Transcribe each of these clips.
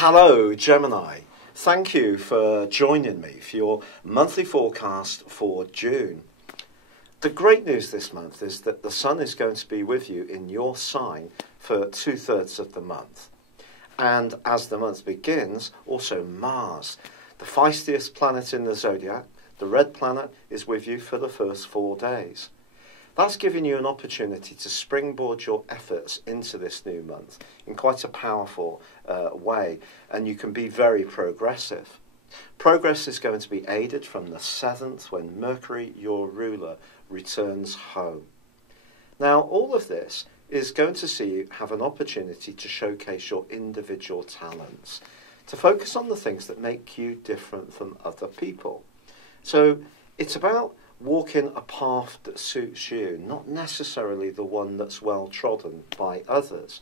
Hello, Gemini. Thank you for joining me for your monthly forecast for June. The great news this month is that the Sun is going to be with you in your sign for 2/3 of the month. And as the month begins, also Mars, the feistiest planet in the Zodiac, the red planet, is with you for the first 4 days. That's giving you an opportunity to springboard your efforts into this new month in quite a powerful way, and you can be very progressive. Progress is going to be aided from the 7th when Mercury, your ruler, returns home. Now, all of this is going to see you have an opportunity to showcase your individual talents, to focus on the things that make you different from other people. So it's about walking a path that suits you, not necessarily the one that's well trodden by others.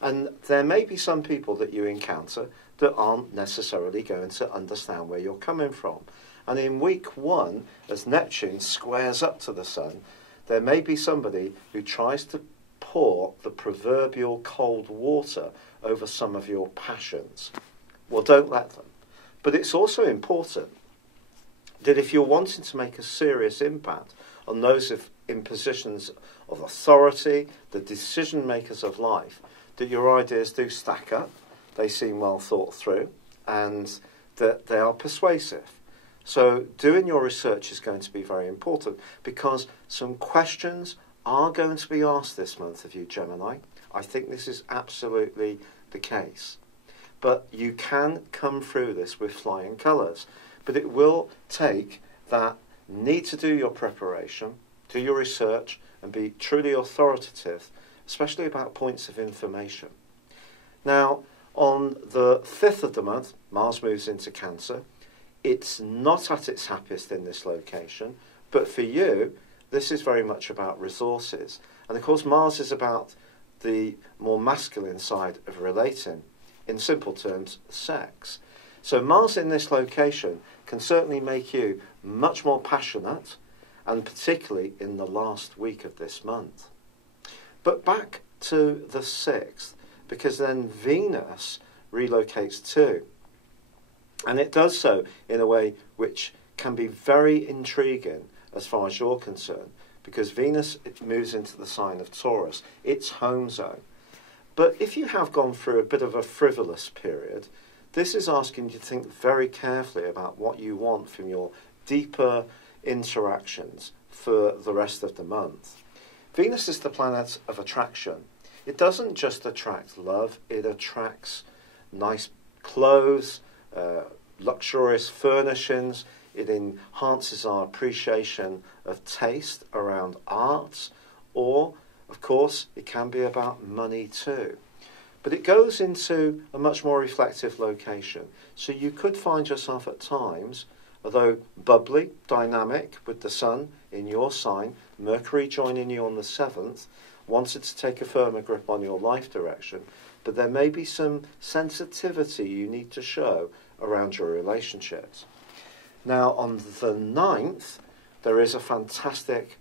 And there may be some people that you encounter that aren't necessarily going to understand where you're coming from. And in week 1, as Neptune squares up to the Sun, there may be somebody who tries to pour the proverbial cold water over some of your passions. Well, don't let them. But it's also important that if you're wanting to make a serious impact on those in positions of authority, the decision makers of life, that your ideas do stack up, they seem well thought through, and that they are persuasive. So doing your research is going to be very important, because some questions are going to be asked this month of you, Gemini. I think this is absolutely the case. But you can come through this with flying colours. But it will take that need to do your preparation, do your research, and be truly authoritative, especially about points of information. Now, on the 5th of the month, Mars moves into Cancer. It's not at its happiest in this location, but for you, this is very much about resources. And of course, Mars is about the more masculine side of relating. In simple terms, sex. So Mars in this location can certainly make you much more passionate, and particularly in the last week of this month. But back to the 6th, because then Venus relocates too. And it does so in a way which can be very intriguing as far as you're concerned, because Venus moves into the sign of Taurus, its home zone. But if you have gone through a bit of a frivolous period, this is asking you to think very carefully about what you want from your deeper interactions for the rest of the month. Venus is the planet of attraction. It doesn't just attract love, it attracts nice clothes, luxurious furnishings. It enhances our appreciation of taste around arts, or, of course, it can be about money too. But it goes into a much more reflective location. So you could find yourself at times, although bubbly, dynamic, with the Sun in your sign, Mercury joining you on the 7th, wanted to take a firmer grip on your life direction, but there may be some sensitivity you need to show around your relationships. Now, on the 9th, there is a fantastic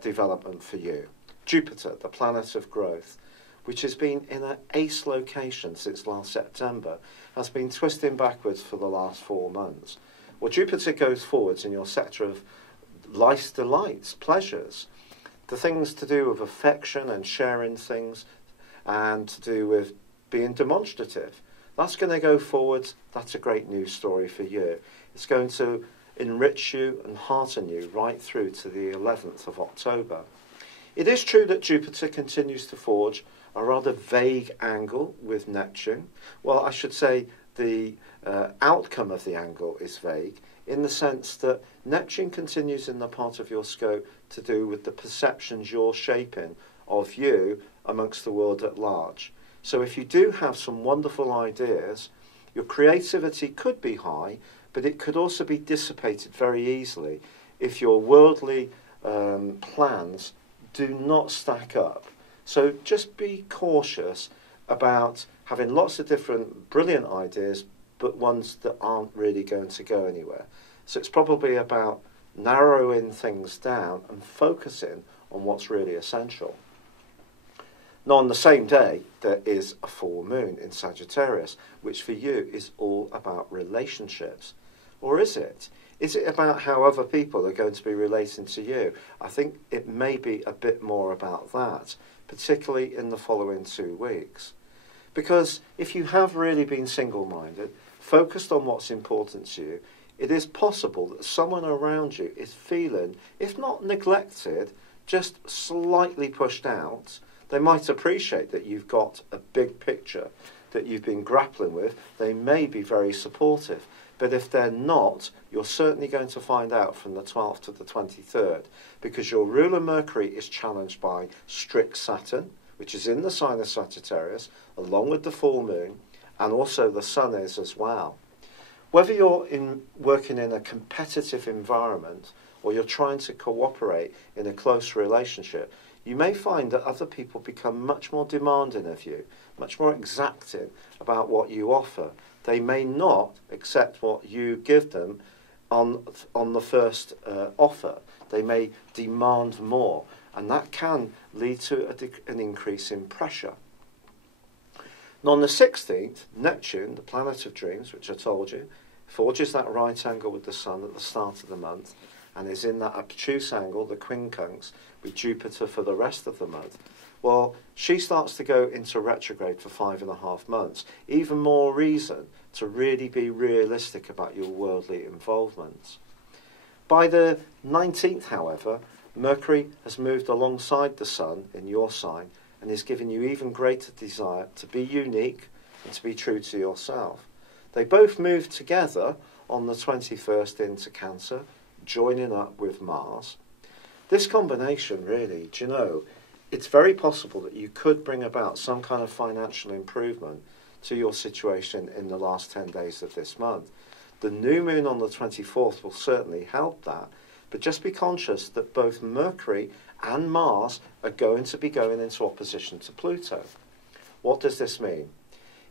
development for you. Jupiter, the planet of growth, which has been in an ace location since last September, has been twisting backwards for the last 4 months. Well, Jupiter goes forwards in your sector of life's delights, pleasures, the things to do with affection and sharing things, and to do with being demonstrative. That's going to go forwards. That's a great news story for you. It's going to enrich you and hearten you right through to the 11th of October. It is true that Jupiter continues to forge a rather vague angle with Neptune. Well, I should say the outcome of the angle is vague, in the sense that Neptune continues in the part of your scope to do with the perceptions you're shaping of you amongst the world at large. So if you do have some wonderful ideas, your creativity could be high, but it could also be dissipated very easily if your worldly plans do not stack up. So just be cautious about having lots of different brilliant ideas, but ones that aren't really going to go anywhere. So it's probably about narrowing things down and focusing on what's really essential. Now, on the same day, there is a full moon in Sagittarius, which for you is all about relationships. Or is it? Is it about how other people are going to be relating to you? I think it may be a bit more about that, particularly in the following 2 weeks. Because if you have really been single-minded, focused on what's important to you, it is possible that someone around you is feeling, if not neglected, just slightly pushed out. They might appreciate that you've got a big picture that you've been grappling with. They may be very supportive. But if they're not, you're certainly going to find out from the 12th to the 23rd, because your ruler Mercury is challenged by strict Saturn, which is in the sign of Sagittarius, along with the full moon, and also the sun is as well. Whether you're working in a competitive environment or you're trying to cooperate in a close relationship, you may find that other people become much more demanding of you, much more exacting about what you offer. They may not accept what you give them on the first offer. They may demand more, and that can lead to an increase in pressure. And on the 16th, Neptune, the planet of dreams, which I told you, forges that right angle with the sun at the start of the month, and is in that obtuse angle, the quincunx, with Jupiter for the rest of the month. Well, she starts to go into retrograde for 5.5 months. Even more reason to really be realistic about your worldly involvements. By the 19th, however, Mercury has moved alongside the sun in your sign and is giving you even greater desire to be unique and to be true to yourself. They both move together on the 21st into Cancer, joining up with Mars. This combination, really, do you know, it's very possible that you could bring about some kind of financial improvement to your situation in the last 10 days of this month. The new moon on the 24th will certainly help that, but just be conscious that both Mercury and Mars are going to be going into opposition to Pluto. What does this mean?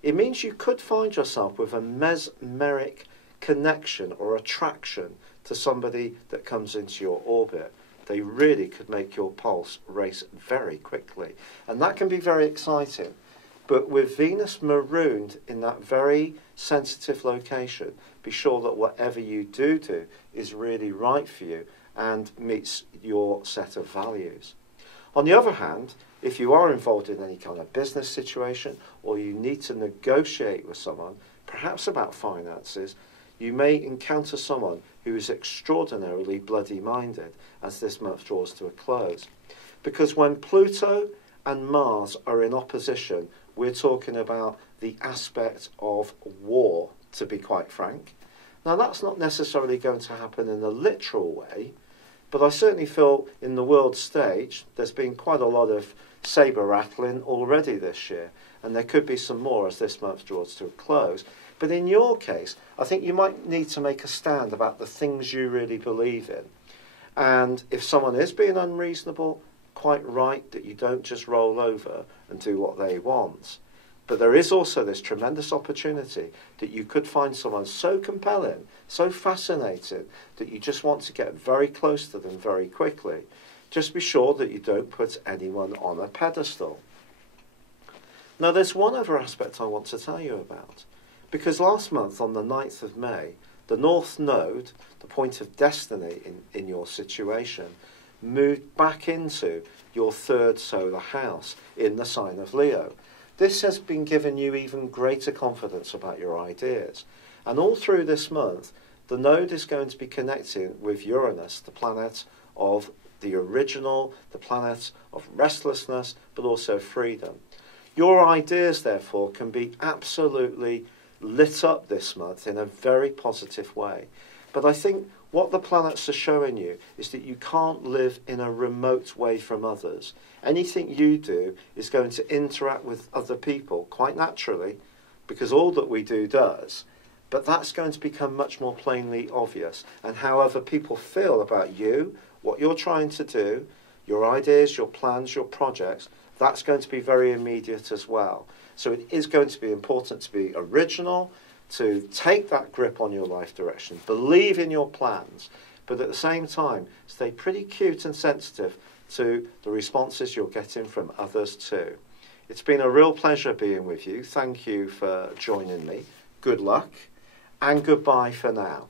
It means you could find yourself with a mesmeric connection or attraction to somebody that comes into your orbit. They really could make your pulse race very quickly. And that can be very exciting. But with Venus marooned in that very sensitive location, be sure that whatever you do is really right for you and meets your set of values. On the other hand, if you are involved in any kind of business situation or you need to negotiate with someone, perhaps about finances, you may encounter someone who is extraordinarily bloody-minded as this month draws to a close. Because when Pluto and Mars are in opposition, we're talking about the aspect of war, to be quite frank. Now, that's not necessarily going to happen in a literal way, but I certainly feel in the world stage there's been quite a lot of sabre rattling already this year, and there could be some more as this month draws to a close. But in your case, I think you might need to make a stand about the things you really believe in. And if someone is being unreasonable, quite right that you don't just roll over and do what they want. But there is also this tremendous opportunity that you could find someone so compelling, so fascinating, that you just want to get very close to them very quickly. Just be sure that you don't put anyone on a pedestal. Now, there's one other aspect I want to tell you about. Because last month, on the 9th of May, the North Node, the point of destiny in your situation, moved back into your third solar house in the sign of Leo. This has been giving you even greater confidence about your ideas. And all through this month, the node is going to be connecting with Uranus, the planet of the original, the planet of restlessness, but also freedom. Your ideas, therefore, can be absolutely lit up this month in a very positive way. But I think what the planets are showing you is that you can't live in a remote way from others. Anything you do is going to interact with other people quite naturally, because all that we do does. But that's going to become much more plainly obvious. And how other people feel about you, what you're trying to do, your ideas, your plans, your projects, that's going to be very immediate as well. So it is going to be important to be original, to take that grip on your life direction, believe in your plans, but at the same time, stay pretty cute and sensitive to the responses you're getting from others too. It's been a real pleasure being with you. Thank you for joining me. Good luck and goodbye for now.